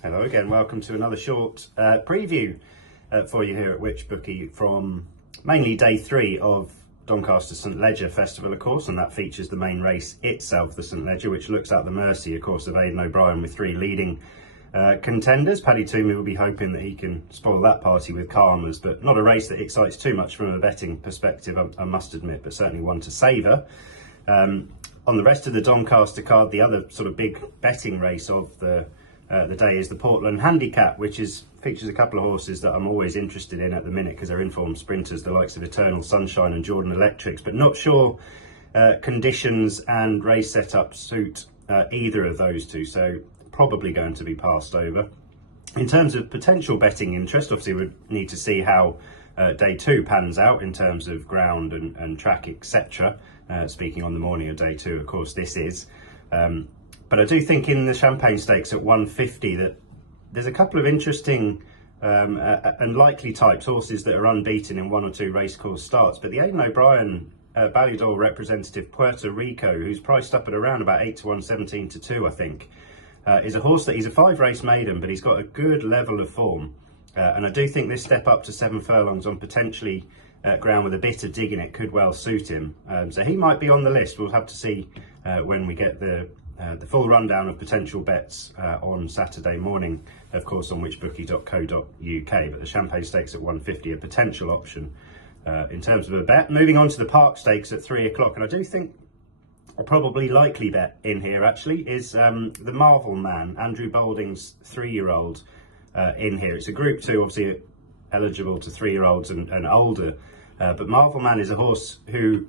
Hello again, welcome to another short preview for you here at WhichBookie from mainly day 3 of Doncaster St Leger Festival, of course, and that features the main race itself, the St Leger, which looks at the mercy, of course, of Aidan O'Brien with 3 leading contenders. Paddy Toomey will be hoping that he can spoil that party with calmers, but not a race that excites too much from a betting perspective, I must admit, but certainly one to savour. On the rest of the Doncaster card, the other sort of big betting race of the day is the Portland Handicap, which features a couple of horses that I'm always interested in at the minute because they're informed sprinters, the likes of Eternal Sunshine and Jordan Electrics, but not sure conditions and race setup suit either of those two, so probably going to be passed over. In terms of potential betting interest, obviously we need to see how day 2 pans out in terms of ground and track, etc. Speaking on the morning of day 2, of course, this is. But I do think in the Champagne Stakes at 150 that there's a couple of interesting and likely types, horses that are unbeaten in 1 or 2 racecourse starts. But the Aidan O'Brien Ballydoyle representative, Puerto Rico, who's priced up at around about 8 to 1, 17 to 2, I think, is a horse that he's a 5-race maiden, but he's got a good level of form. And I do think this step up to 7 furlongs on potentially ground with a bit of dig in it could well suit him. So he might be on the list. We'll have to see when we get the full rundown of potential bets on Saturday morning, of course, on whichbookie.co.uk. But the Champagne Stakes at 150, a potential option in terms of a bet. Moving on to the Park Stakes at 3 o'clock, and I do think a probably likely bet in here actually is the Marvel Man, Andrew Boulding's 3-year-old in here. It's a Group 2, obviously eligible to 3-year-olds and older, but Marvel Man is a horse who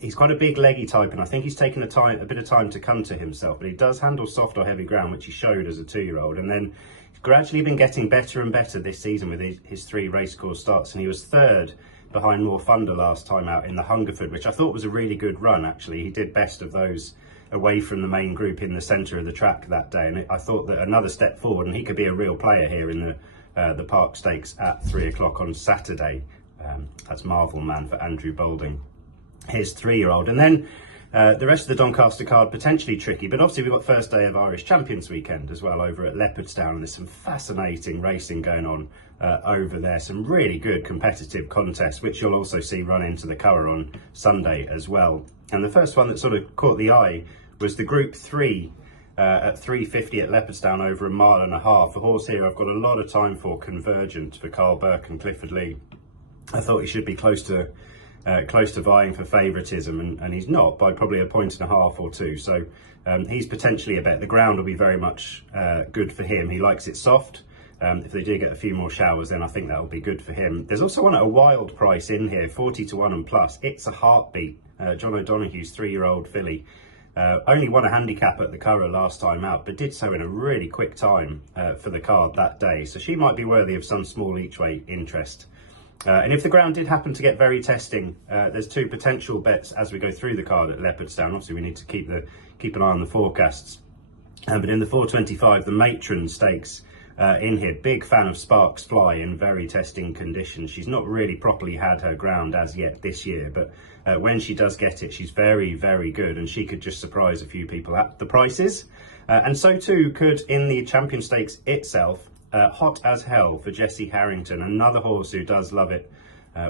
he's quite a big leggy type, and I think he's taken a bit of time to come to himself, but he does handle soft or heavy ground, which he showed as a 2-year-old, and then he's gradually been getting better and better this season with his 3 racecourse starts, and he was 3rd behind More Thunder last time out in the Hungerford, which I thought was a really good run actually. He did best of those away from the main group in the centre of the track that day, and I thought that another step forward, and he could be a real player here in the Park Stakes at 3 o'clock on Saturday. That's Marvel Man for Andrew Boulding, his 3-year-old. And then the rest of the Doncaster card potentially tricky, but obviously we've got first day of Irish Champions weekend as well over at Leopardstown, and there's some fascinating racing going on over there, some really good competitive contests, which you'll also see run into the Curragh on Sunday as well. And the first one that sort of caught the eye was the Group 3 at 350 at Leopardstown over 1.5 miles. A horse here I've got a lot of time for, Convergent, for Carl Burke and Clifford Lee. I thought he should be close to vying for favouritism, and he's not, by probably 1.5 points or 2. So he's potentially a bet. The ground will be very much good for him. He likes it soft. If they do get a few more showers, then I think that'll be good for him. There's also one at a wild price in here, 40 to 1 and plus. It's a Heartbeat. John O'Donoghue's 3-year-old filly. Only won a handicap at the Curragh last time out, but did so in a really quick time for the card that day. So she might be worthy of some small each-way interest. And if the ground did happen to get very testing, there's 2 potential bets as we go through the card at Leopardstown. Obviously, we need to keep an eye on the forecasts. But in the 425, the Matron Stakes in here, big fan of Sparks Fly in very testing conditions. She's not really properly had her ground as yet this year, but when she does get it, she's very, very good, and she could just surprise a few people at the prices. And so too could in the Champion Stakes itself. Hot as Hell for Jesse Harrington, another horse who does love it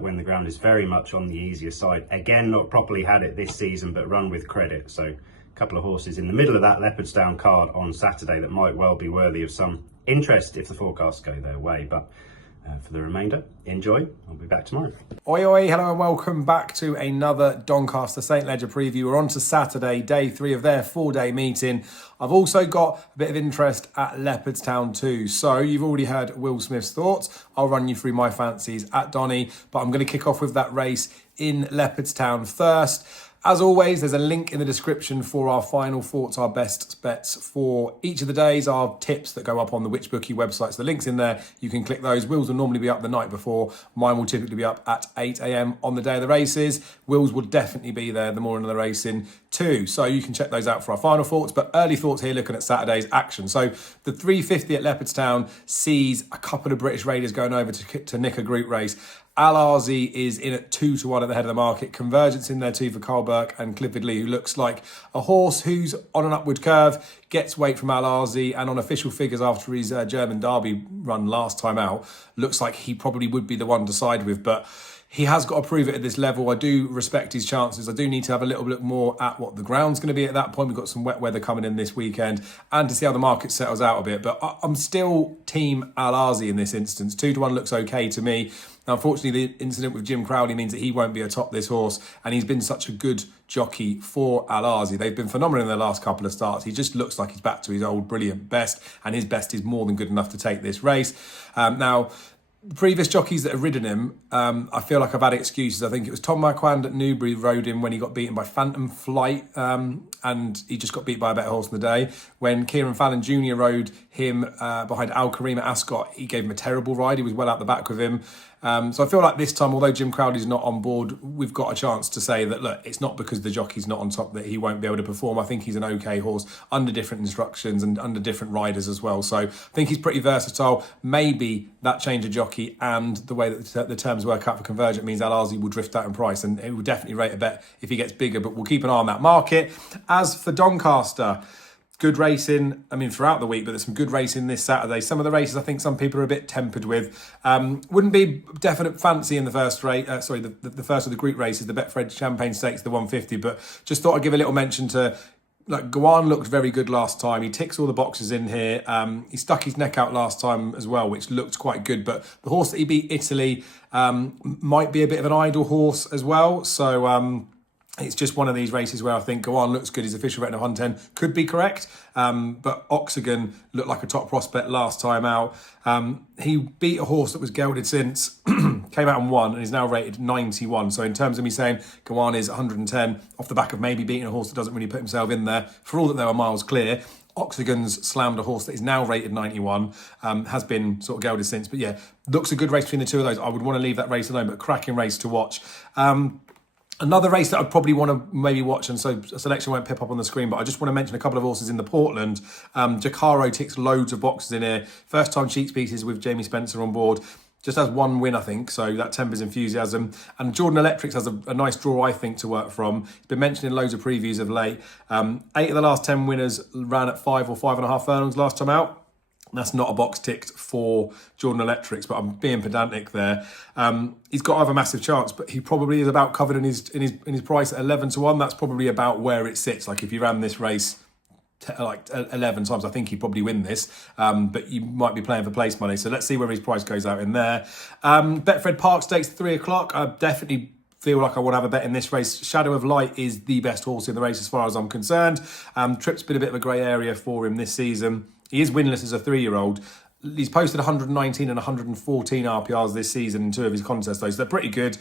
when the ground is very much on the easier side. Again, not properly had it this season, but run with credit. So a couple of horses in the middle of that Leopardstown card on Saturday that might well be worthy of some interest if the forecasts go their way. But for the remainder, enjoy. I'll be back tomorrow. Oi, oi, hello and welcome back to another Doncaster St Leger preview. We're on to Saturday, day 3 of their 4-day meeting. I've also got a bit of interest at Leopardstown too. So you've already heard Will Smith's thoughts. I'll run you through my fancies at Donny, but I'm going to kick off with that race in Leopardstown first. As always, there's a link in the description for our final thoughts, our best bets for each of the days, our tips that go up on the WhichBookie website. So the link's in there. You can click those. Will's will normally be up the night before. Mine will typically be up at 8 a.m. on the day of the races. Will's will definitely be there the morning of the racing too. So you can check those out for our final thoughts. But early thoughts here looking at Saturday's action. So the 350 at Leopardstown sees a couple of British Raiders going over to nick a group race. Al Arzi is in at 2-1 at the head of the market. Convergence in there too for Carl Burke and Clifford Lee, who looks like a horse who's on an upward curve, gets weight from Al Arzi, and on official figures after his German Derby run last time out, looks like he probably would be the one to side with. But he has got to prove it at this level. I do respect his chances. I do need to have a little bit more at what the ground's going to be at that point. We've got some wet weather coming in this weekend and to see how the market settles out a bit. But I'm still team Al Arzi in this instance. 2-1 looks okay to me. Now, unfortunately, the incident with Jim Crowley means that he won't be atop this horse, and he's been such a good jockey for Al Arzi. They've been phenomenal in their last couple of starts. He just looks like he's back to his old brilliant best, and his best is more than good enough to take this race. Now, the previous jockeys that have ridden him, I feel like I've had excuses. I think it was Tom Marquand at Newbury rode him when he got beaten by Phantom Flight, and he just got beat by a better horse in the day. When Kieran Fallon Jr. rode him behind Al Kareem at Ascot, he gave him a terrible ride. He was well out the back with him. So I feel like this time, although Jim Crowley's not on board, we've got a chance to say that, look, it's not because the jockey's not on top that he won't be able to perform. I think he's an okay horse under different instructions and under different riders as well. So I think he's pretty versatile. Maybe that change of jockey and the way that the terms work out for Convergent means Al Arzi will drift out in price, and it will definitely rate a bet if he gets bigger, but we'll keep an eye on that market. As for Doncaster, good racing, throughout the week, but there's some good racing this Saturday. Some of the races I think some people are a bit tempered with. Wouldn't be definite fancy in the first race, the first of the group races, the Betfred Champagne Stakes, the 150, but just thought I'd give a little mention to, like, Gawan looked very good last time. He ticks all the boxes in here. He stuck his neck out last time as well, which looked quite good, but the horse that he beat, Italy, might be a bit of an idle horse as well, so it's just one of these races where I think Gawan looks good. His official rating of 110 could be correct, but Oxygen looked like a top prospect last time out. He beat a horse that was gelded since, came out and won, and is now rated 91. So in terms of me saying Gawan is 110, off the back of maybe beating a horse that doesn't really put himself in there, for all that they were miles clear, Oxygen's slammed a horse that is now rated 91, has been sort of gelded since. But yeah, looks a good race between the two of those. I would want to leave that race alone, but cracking race to watch. Another race that I'd probably want to maybe watch, and so a selection won't pip up on the screen, but I just want to mention a couple of horses in the Portland. Jacaro ticks loads of boxes in here. First time cheat species with Jamie Spencer on board. Just has one win, I think, so that tempers enthusiasm. And Jordan Electrics has a nice draw, I think, to work from. He's been mentioned in loads of previews of late. 8 of the last 10 winners ran at 5 or 5.5 furlongs last time out. That's not a box ticked for Jordan Electrics, but I'm being pedantic there. He's got to have a massive chance, but he probably is about covered in his price at 11-1. That's probably about where it sits. Like if you ran this race like 11 times, I think he'd probably win this, but you might be playing for place money. So let's see where his price goes out in there. Betfred Park Stakes 3 o'clock. I definitely feel like I want to have a bet in this race. Shadow of Light is the best horse in the race as far as I'm concerned. Trip's been a bit of a grey area for him this season. He is winless as a 3-year-old. He's posted 119 and 114 RPRs this season in 2 of his contests, though, so they're pretty good.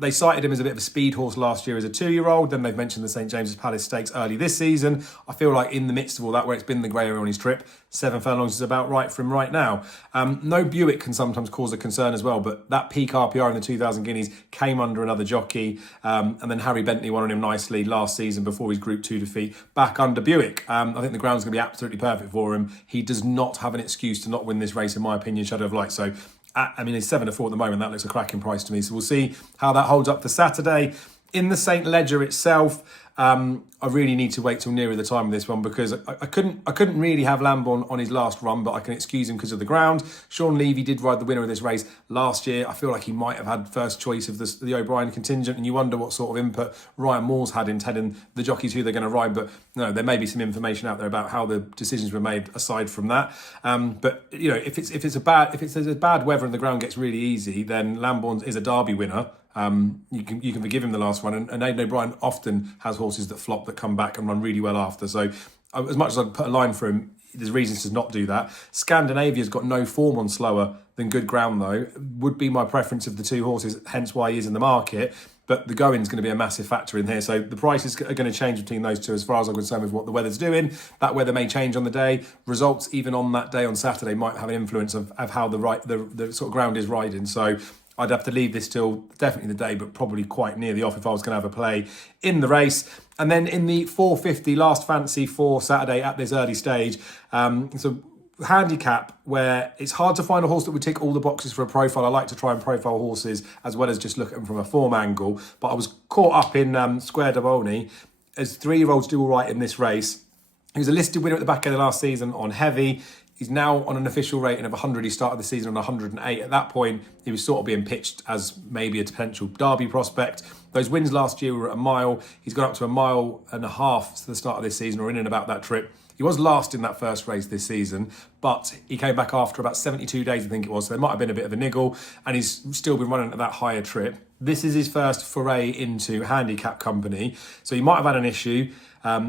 They cited him as a bit of a speed horse last year as a 2-year-old. Then they've mentioned the St James's Palace Stakes early this season. I feel like in the midst of all that, where it's been the grey area on his trip, 7 furlongs is about right for him right now. No Buick can sometimes cause a concern as well, but that peak RPR in the 2000 Guineas came under another jockey, and then Harry Bentley won on him nicely last season before his Group 2 defeat back under Buick. I think the ground's going to be absolutely perfect for him. He does not have an excuse to not win this race, in my opinion, Shadow of Light. So, he's 7-4 at the moment. That looks a cracking price to me. So we'll see how that holds up for Saturday. In the St Ledger itself, I really need to wait till nearer the time of this one because I couldn't really have Lamborn on his last run, but I can excuse him because of the ground. Sean Levy did ride the winner of this race last year. I feel like he might have had first choice of the O'Brien contingent, and you wonder what sort of input Ryan Moore's had in telling the jockeys who they're going to ride. But no, there may be some information out there about how the decisions were made aside from that. But if it's a bad weather and the ground gets really easy, then Lamborn is a Derby winner. You can forgive him the last one, and Aidan O'Brien often has horses that flop that come back and run really well after. So as much as I'd put a line for him, there's reasons to not do that. Scandinavia's got no form on slower than good ground though. Would be my preference of the 2 horses, hence why he is in the market. But the going's going to be a massive factor in here. So the prices are going to change between those 2 as far as I'm concerned with what the weather's doing. That weather may change on the day. Results even on that day on Saturday might have an influence of how the sort of ground is riding. So I'd have to leave this till definitely the day, but probably quite near the off if I was going to have a play in the race. And then in the 450 last fancy for Saturday at this early stage, so handicap where it's hard to find a horse that would tick all the boxes for a profile. I like to try and profile horses as well as just look at them from a form angle. But I was caught up in Square de Bologna, as 3-year-olds do all right in this race. He was a listed winner at the back end of last season on heavy. He's now on an official rating of 100. He started the season on 108. At that point, he was sort of being pitched as maybe a potential Derby prospect. Those wins last year were at a mile. He's gone up to 1.5 miles to the start of this season, or in and about that trip. He was last in that first race this season, but he came back after about 72 days, I think it was. So there might have been a bit of a niggle, and he's still been running at that higher trip. This is his first foray into handicap company, so he might have had an issue.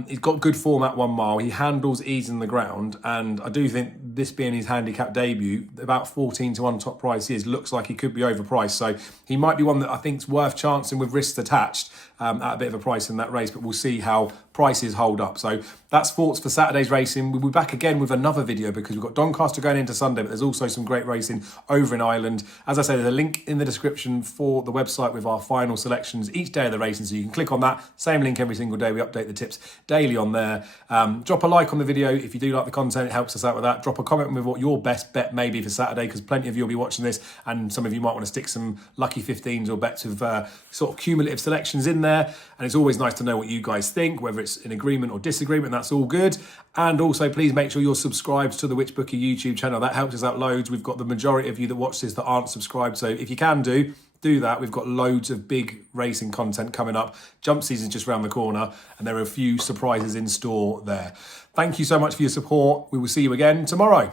He's got good form at 1 mile. He handles ease in the ground, and I do think this being his handicap debut, about 14 to 1 top price he is, looks like he could be overpriced. So he might be one that I think is worth chancing with risks attached at a bit of a price in that race, but we'll see how prices hold up. So that's thoughts for Saturday's racing. We'll be back again with another video because we've got Doncaster going into Sunday, but there's also some great racing over in Ireland. As I say, there's a link in the description for the website with our final selections each day of the racing, so you can click on that. Same link every single day. We update the tips daily on there. Drop a like on the video if you do like the content. It helps us out with that. Drop a comment with what your best bet may be for Saturday, because plenty of you will be watching this, and some of you might want to stick some lucky 15s or bets with sort of cumulative selections in there. And it's always nice to know what you guys think, whether it's in agreement or disagreement. That's all good. And also, please make sure you're subscribed to the Whichbookie YouTube channel. That helps us out loads. We've got the majority of you that watch this that aren't subscribed, so if you can do that. We've got loads of big racing content coming up. Jump season's just around the corner, and there are a few surprises in store there. Thank you so much for your support. We will see you again tomorrow.